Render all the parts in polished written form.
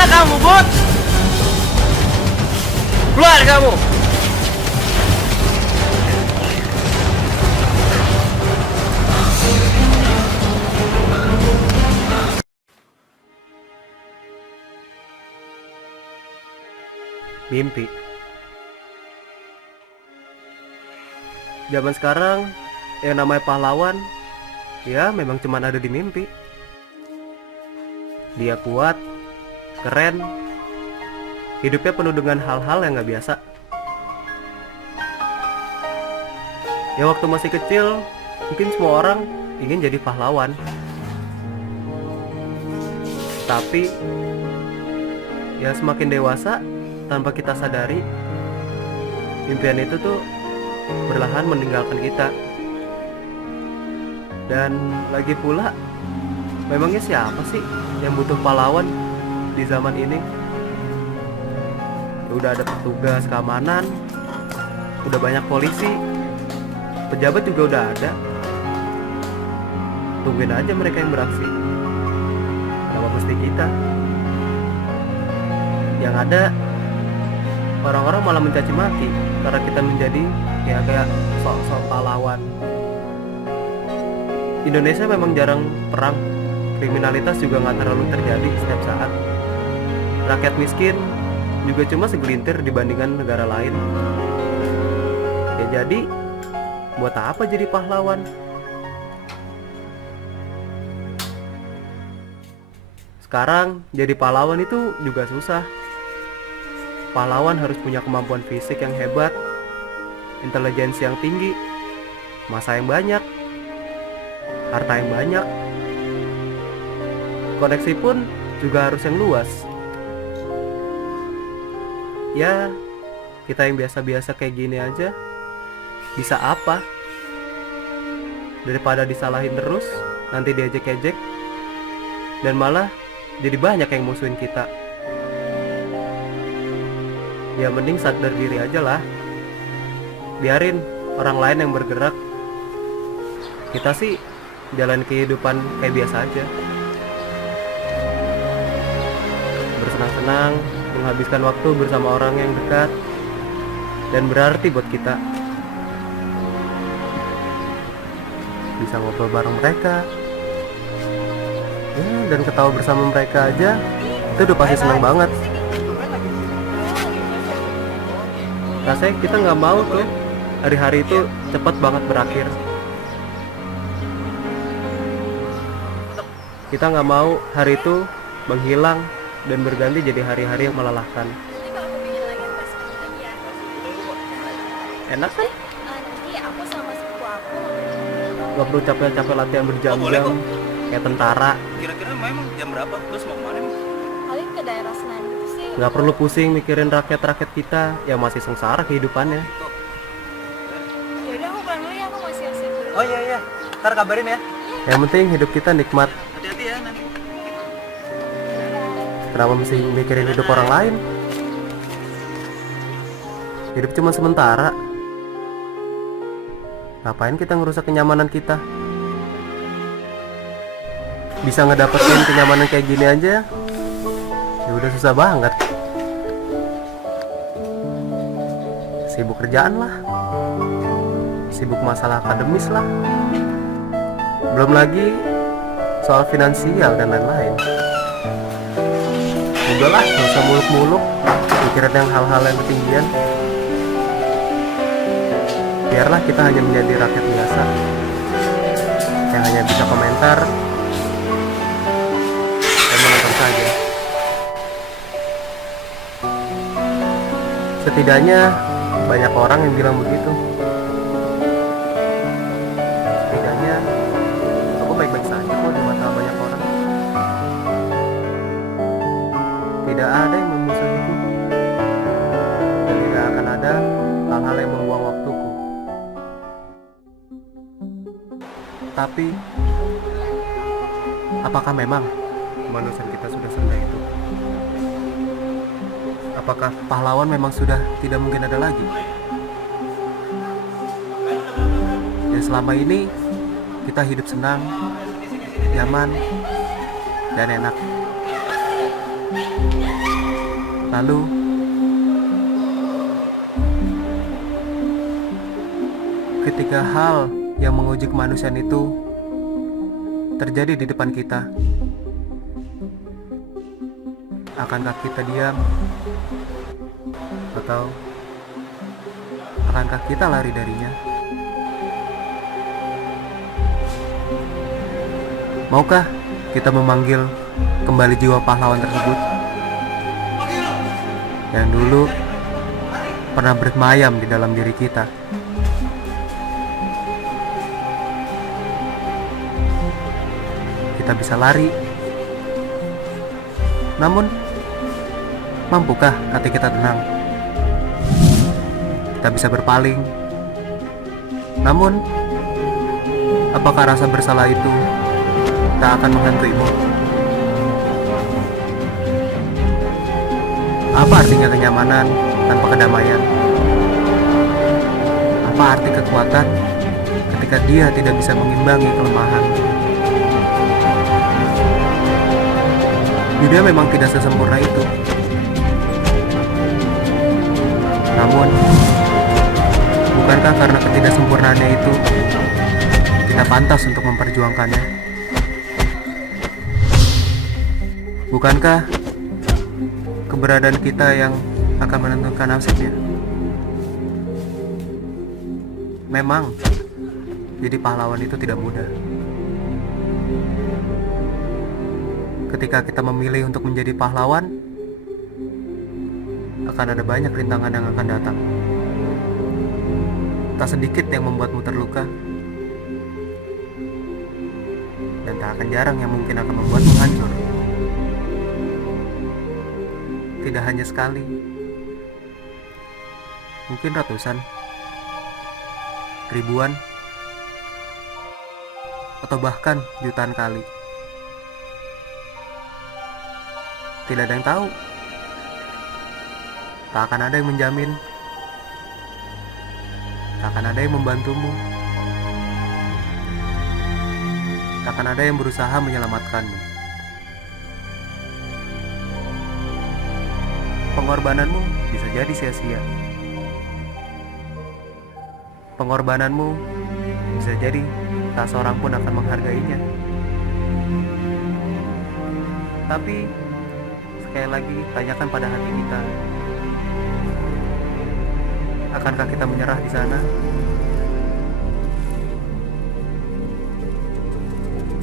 Mana kamu, Bud? Keluar kamu! Mimpi. Zaman sekarang yang namanya pahlawan ya memang cuma ada di mimpi. Dia kuat, keren, hidupnya penuh dengan hal-hal yang gak biasa. Ya waktu masih kecil mungkin semua orang ingin jadi pahlawan. Tapi ya semakin dewasa, tanpa kita sadari, impian itu tuh perlahan meninggalkan kita. Dan lagi pula, memangnya siapa sih yang butuh pahlawan di zaman ini? Ya udah ada petugas keamanan, udah banyak polisi, pejabat juga udah ada. Tungguin aja mereka yang beraksi. Kenapa mesti kita? Yang ada orang-orang malah mencaci maki karena kita menjadi ya kayak sok-sok pahlawan. Indonesia memang jarang perang, kriminalitas juga nggak terlalu terjadi setiap saat. Rakyat miskin juga cuma segelintir dibandingkan negara lain. Ya jadi, buat apa jadi pahlawan? Sekarang jadi pahlawan itu juga susah. Pahlawan harus punya kemampuan fisik yang hebat, intelijensi yang tinggi, massa yang banyak, harta yang banyak, koneksi pun juga harus yang luas. Ya, kita yang biasa-biasa kayak gini aja, bisa apa? Daripada disalahin terus, nanti diejek-ejek, dan malah jadi banyak yang musuhin kita. Ya mending sadar diri aja lah. Biarin orang lain yang bergerak. Kita sih jalan kehidupan kayak biasa aja. Bersenang-senang, menghabiskan waktu bersama orang yang dekat dan berarti buat kita. Bisa ngobrol bareng mereka, dan ketawa bersama mereka aja, itu udah pasti senang banget. Rasanya kita nggak mau tuh hari-hari itu cepat banget berakhir. Kita nggak mau hari itu menghilang dan berganti jadi hari-hari yang melelahkan. Enak kan? Nanti aku sama sepupu aku. Gak perlu capek-capek latihan berjam-jam kayak tentara. Kira-kira memang jam berapa? Terus mau kemana? Paling ke daerah Senayan gitu sih. Gak perlu pusing mikirin rakyat-rakyat kita yang masih sengsara kehidupannya. Yaudah aku pulang dulu ya, aku mau siap-siap dulu. Oh iya, ntar kabarin ya. Yang penting hidup kita nikmat. Hati-hati ya nanti. Kenapa mesti mikirin hidup orang lain? Hidup cuma sementara. Ngapain kita ngerusak kenyamanan kita? Bisa ngedapetin kenyamanan kayak gini aja, ya udah susah banget. Sibuk kerjaan lah, sibuk masalah akademis lah, belum lagi soal finansial dan lain-lain. Udahlah, gak usah muluk-muluk mikirin yang hal-hal yang ketinggian. Biarlah kita hanya menjadi rakyat biasa yang hanya bisa komentar dan menonton saja. Setidaknya banyak orang yang bilang begitu. Setidaknya aku baik-baik saja kok di mata banyak orang. Tidak ada yang memusuhiku, dan tidak akan ada hal-hal yang membuang waktuku. Tapi apakah memang kemanusiaan kita sudah serendah itu? Apakah pahlawan memang sudah tidak mungkin ada lagi? Dan selama ini kita hidup senang, nyaman, dan enak. Lalu ketika hal yang menguji kemanusiaan itu terjadi di depan kita, akankah kita diam? Atau akankah kita lari darinya? Maukah kita memanggil kembali jiwa pahlawan tersebut yang dulu pernah bersemayam di dalam diri kita? Kita bisa lari, namun mampukah hati kita tenang? Kita bisa berpaling, namun apakah rasa bersalah itu tak akan menghantuimu? Apa artinya kenyamanan tanpa kedamaian? Apa arti kekuatan ketika dia tidak bisa mengimbangi kelemahan? Dunia memang tidak sesempurna itu. Namun, bukankah karena ketidaksempurnaannya itu kita pantas untuk memperjuangkannya? Bukankah keberadaan kita yang akan menentukan nasibnya? Memang, jadi pahlawan itu tidak mudah. Ketika kita memilih untuk menjadi pahlawan, akan ada banyak rintangan yang akan datang. Tak sedikit yang membuatmu terluka, dan tak akan jarang yang mungkin akan membuatmu hancur. Tidak hanya sekali, mungkin ratusan, ribuan, atau bahkan jutaan kali. Tidak ada yang tahu. Tak akan ada yang menjamin. Tak akan ada yang membantumu. Tak akan ada yang berusaha menyelamatkanmu. Pengorbananmu bisa jadi sia-sia. Pengorbananmu bisa jadi tak seorang pun akan menghargainya. Tapi sekali lagi, tanyakan pada hati kita, akankah kita menyerah di sana?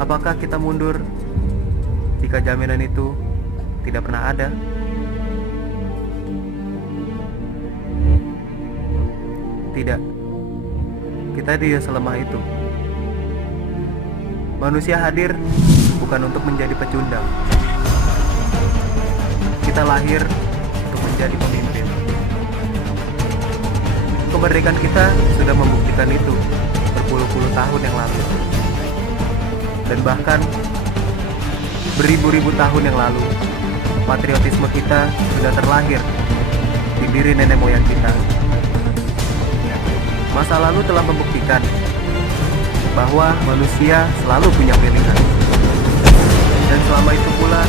Apakah kita mundur jika jaminan itu tidak pernah ada? Tidak, kita tidak selemah itu. Manusia hadir bukan untuk menjadi pecundang. Kita lahir untuk menjadi pemimpin. Kemerdekaan kita sudah membuktikan itu berpuluh-puluh tahun yang lalu. Dan bahkan beribu-ribu tahun yang lalu, patriotisme kita sudah terlahir di diri nenek moyang kita. Masa lalu telah membuktikan bahwa manusia selalu punya pilihan. Dan selama itu pula,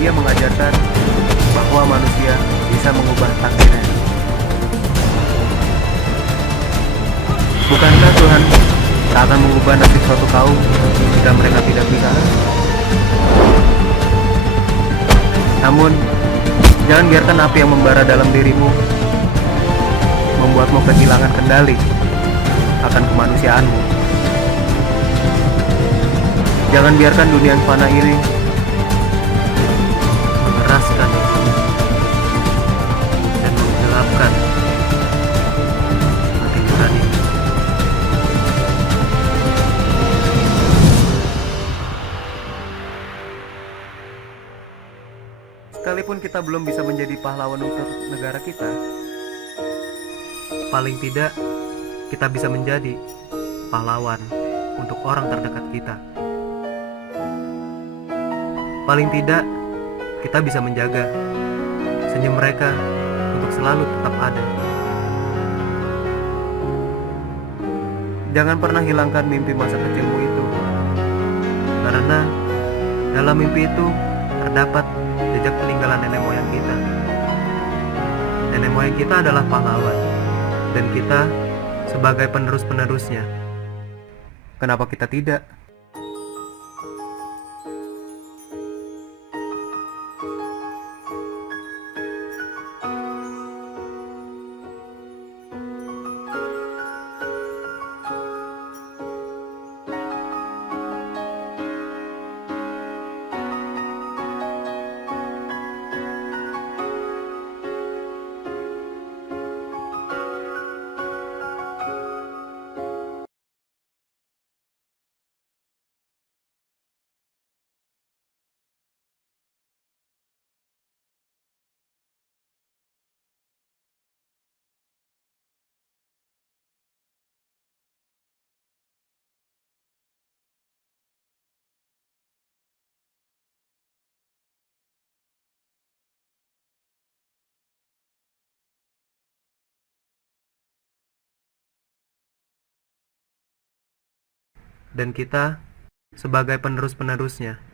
dia mengajarkan bahwa manusia bisa mengubah takdirnya. Bukankah Tuhan tak akan mengubah nasib suatu kaum jika mereka tidak bisa? Namun, jangan biarkan api yang membara dalam dirimu membuatmu kehilangan kendali akan kemanusiaanmu. Jangan biarkan dunia yang fana ini mengeraskan dan menggelapkan hati nurani. Sekalipun kita belum bisa menjadi pahlawan untuk negara kita, paling tidak kita bisa menjadi pahlawan untuk orang terdekat kita. Paling tidak kita bisa menjaga senyum mereka untuk selalu tetap ada. Jangan pernah hilangkan mimpi masa kecilmu itu, karena dalam mimpi itu terdapat jejak peninggalan nenek moyang kita. Nenek moyang kita adalah pahlawan, dan kita sebagai penerus-penerusnya. Kenapa kita tidak? Dan kita sebagai penerus-penerusnya.